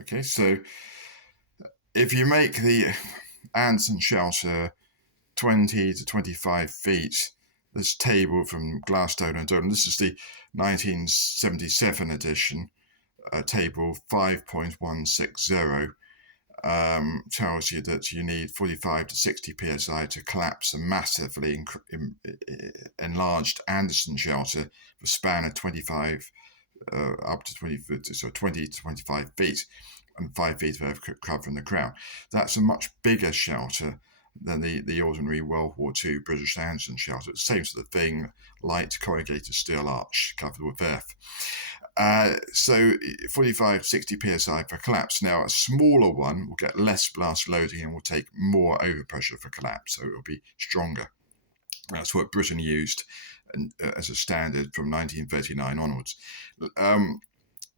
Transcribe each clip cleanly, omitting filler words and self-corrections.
Okay, so if you make the Anderson shelter 20 to 25 feet, this table from Glasstone and Dolan, this is the 1977 edition, table 5.160, tells you that you need 45 to 60 psi to collapse a massively enlarged Anderson shelter for a span of 25 up to 20 foot, so 20 to 25 feet, and 5 feet of earth covering the ground. That's a much bigger shelter than the ordinary World War II British Anderson shelter. It's the same sort of thing, light corrugated steel arch covered with earth. So 45 60 psi for collapse. Now, a smaller one will get less blast loading and will take more overpressure for collapse, so it will be stronger. That's what Britain used as a standard from 1939 onwards.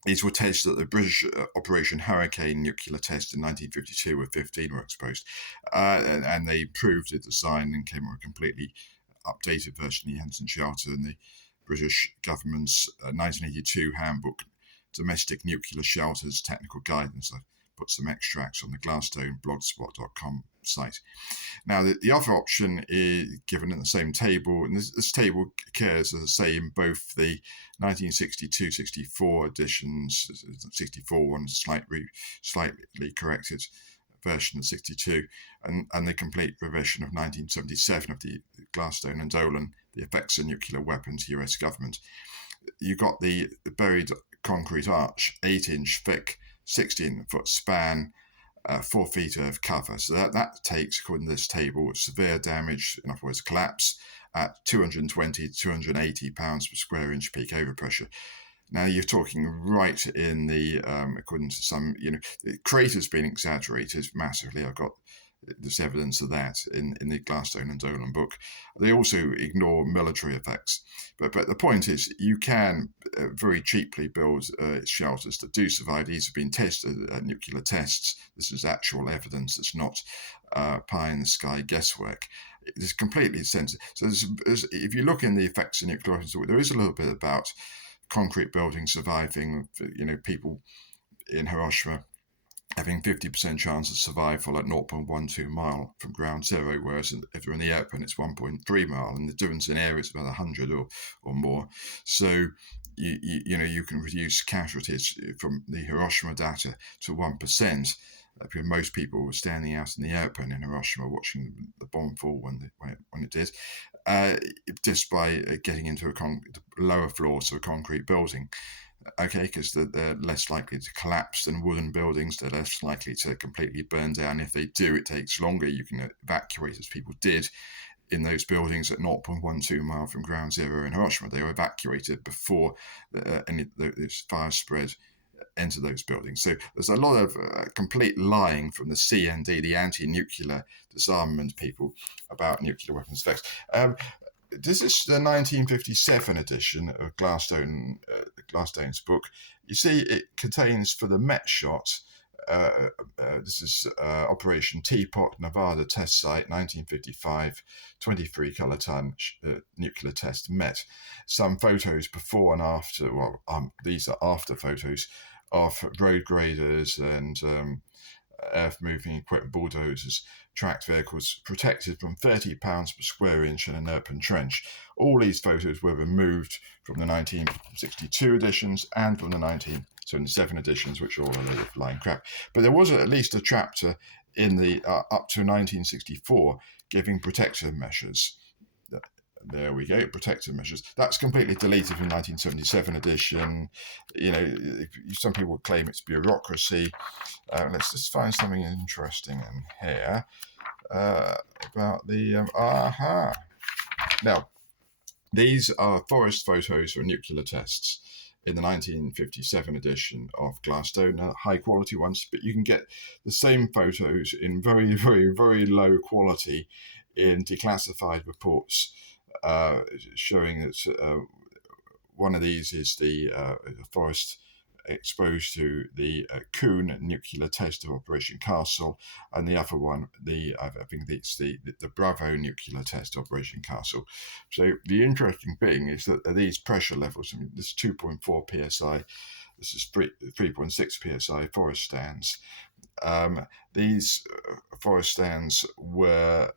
These were tests that the British Operation Hurricane nuclear test in 1952, where 15 were exposed, and they improved the design and came with a completely updated version of the Anderson shelter and the British government's 1982 handbook, Domestic Nuclear Shelters Technical Guidance. I've put some extracts on the Glasstone blogspot.com site. Now, the other option is given in the same table, and this table occurs, as I say, in both the 1962-64 editions. 64 one slightly corrected version of 62, and the complete revision of 1977 of the Glasstone and Dolan, the effects of nuclear weapons, US government. You got the buried concrete arch, 8-inch thick, 16-foot span, 4 feet of cover. So that takes, according to this table, severe damage, in other words, collapse, at 220 to 280 pounds per square inch peak overpressure. Now you're talking right in the, according to some, the crater's been exaggerated massively. I've got there's evidence of that in the Glasstone and Dolan book. They also ignore military effects. But the point is, you can very cheaply build shelters that do survive. These have been tested at nuclear tests. This is actual evidence. It's not pie in the sky guesswork. It's completely sensitive. So if you look in the effects of nuclear weapons, there is a little bit about concrete buildings surviving, people in Hiroshima having 50% chance of survival at 0.12 mile from ground zero, whereas if they're in the airplane, it's 1.3 mile, and the difference in area is about 100 or more. So you can reduce casualties from the Hiroshima data to 1%. Because most people were standing out in the airplane in Hiroshima watching the bomb fall when it did, just by getting into the lower floors of a concrete building. Okay, because they're less likely to collapse than wooden buildings. They're less likely to completely burn down. If they do, it takes longer. You can evacuate, as people did in those buildings at 0.12 mile from ground zero in Hiroshima. They were evacuated before this fire spread into those buildings. So there's a lot of complete lying from the CND, the anti-nuclear disarmament people, about nuclear weapons effects. This is the 1957 edition of Glasstone's book. You see, it contains, for the Met shot, this is Operation Teapot, Nevada test site, 1955, 23 kiloton nuclear test Met. Some photos before and after, these are after photos of road graders and earth moving equipment, bulldozers, tracked vehicles protected from 30 pounds per square inch in an open trench. All these photos were removed from the 1962 editions and from the 1977 editions, which are all a load of lying crap. But there was at least a chapter in the up to 1964 giving protective measures. There we go, protective measures. That's completely deleted from 1977 edition. Some people claim it's bureaucracy. Let's just find something interesting in here about the Now, these are forest photos for nuclear tests in the 1957 edition of Glasstone, high quality ones, but you can get the same photos in very, very, very low quality in declassified reports, showing that one of these is the forest exposed to the Coon nuclear test of Operation Castle, and the other one, I think it's the Bravo nuclear test of Operation Castle. So the interesting thing is that these pressure levels, this 2.4 psi This is 3.6 psi forest stands. These forest stands were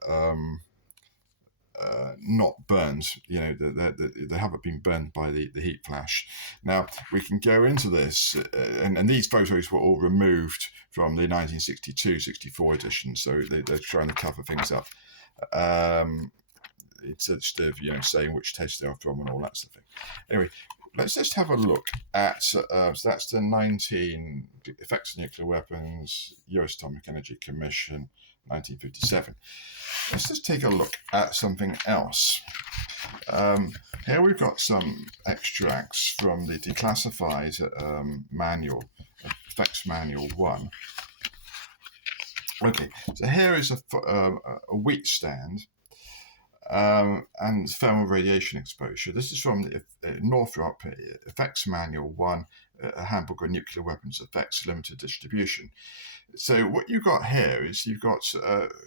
not burned. They haven't been burned by the heat flash. Now we can go into this, and these photos were all removed from the 1962-64 edition, so they're trying to cover things up. Instead of saying which test they are from and all that sort of thing. Anyway, let's just have a look at so that's the 19 Effects of Nuclear Weapons, US Atomic Energy Commission, 1957. Let's just take a look at something else. Here we've got some extracts from the declassified manual, Effects Manual 1. Okay, so here is a wheat stand and thermal radiation exposure. This is from the Northrop Effects Manual 1, a handbook of nuclear weapons effects, limited distribution. So what you've got here is you've got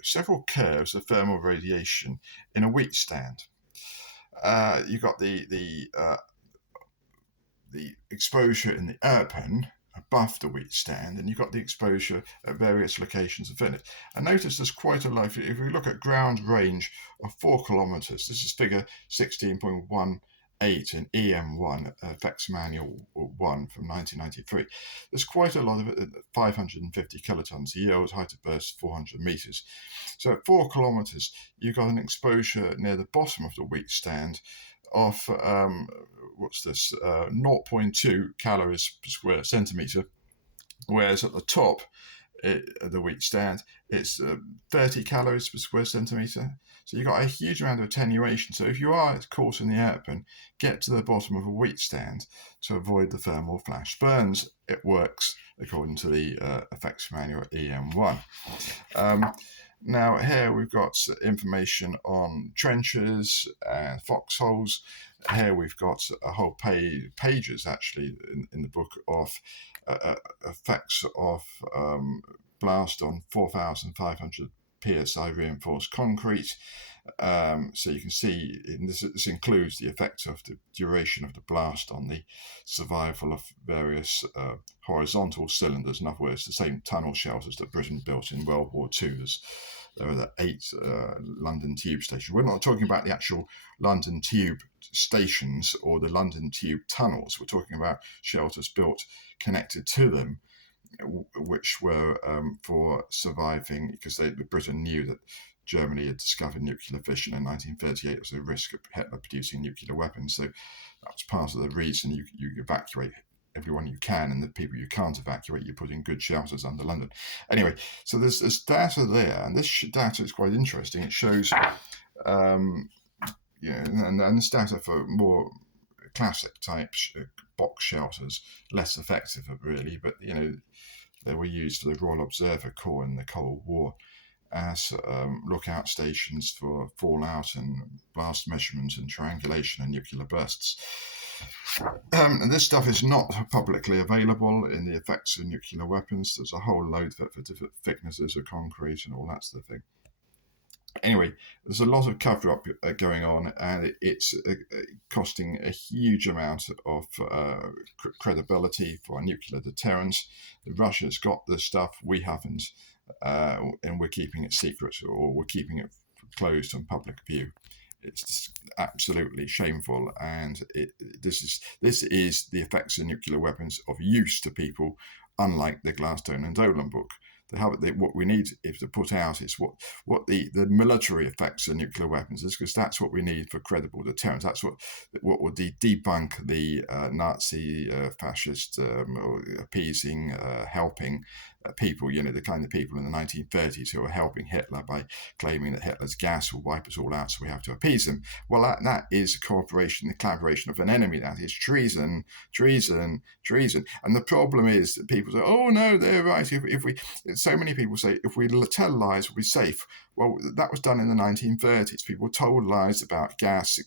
several curves of thermal radiation in a wheat stand. You've got the exposure in the airpen above the wheat stand, and you've got the exposure at various locations within it. And notice there's quite a lot. If we look at ground range of 4 kilometres, this is figure 16.18 in EM1, Effects Manual 1 from 1993. There's quite a lot of it at 550 kilotons, yield, height of burst 400 metres. So at 4 kilometres, you've got an exposure near the bottom of the wheat stand of 0.2 calories per square centimetre, whereas at the top of the wheat stand it's 30 calories per square centimetre. So you've got a huge amount of attenuation. So if you are caught in the airpen, get to the bottom of a wheat stand to avoid the thermal flash burns. It works according to the Effects Manual EM1. Now here we've got information on trenches and foxholes. Here we've got a whole pages actually in the book of effects of blast on 4,500 psi reinforced concrete. So you can see this includes the effect of the duration of the blast on the survival of various horizontal cylinders. In other words, the same tunnel shelters that Britain built in World War II. There are the 8 London Tube stations. We're not talking about the actual London Tube stations or the London Tube tunnels. We're talking about shelters built connected to them, which were for surviving, because Britain knew that Germany had discovered nuclear fission in 1938. There was a risk of Hitler producing nuclear weapons. So that's part of the reason you evacuate everyone you can, and the people you can't evacuate, you put in good shelters under London. Anyway, so there's data there, and this data is quite interesting. It shows, and this data for more classic type box shelters, less effective really, but they were used for the Royal Observer Corps in the Cold War as lookout stations for fallout and blast measurement and triangulation and nuclear bursts. And this stuff is not publicly available in the effects of nuclear weapons. There's a whole load for different thicknesses of concrete and all that sort of thing. Anyway, there's a lot of cover-up going on, and it's costing a huge amount of credibility for nuclear deterrence. The Russia's got this stuff, we haven't, and we're keeping it secret, or we're keeping it closed on public view. It's absolutely shameful, and this is the effects of nuclear weapons of use to people, unlike the Glasstone and Dolan book. What we need is to put out is what the military effects of nuclear weapons is, because that's what we need for credible deterrence. That's what will debunk the Nazi, fascist, appeasing, helping people, the kind of people in the 1930s who were helping Hitler by claiming that Hitler's gas will wipe us all out, so we have to appease them. Well, that is cooperation, the collaboration of an enemy. That is treason. And the problem is that people say, oh no, they're right. So many people say, if we tell lies, we'll be safe. Well, that was done in the 1930s. People told lies about gas,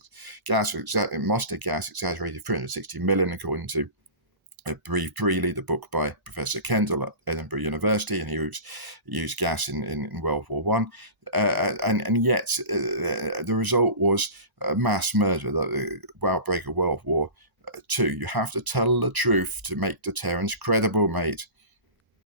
mustard gas, exaggerated 360 million, according to Breathe Freely, the book by Professor Kendall at Edinburgh University, and he used gas in World War One, and yet the result was mass murder. The outbreak of World War Two, you have to tell the truth to make deterrence credible, mate.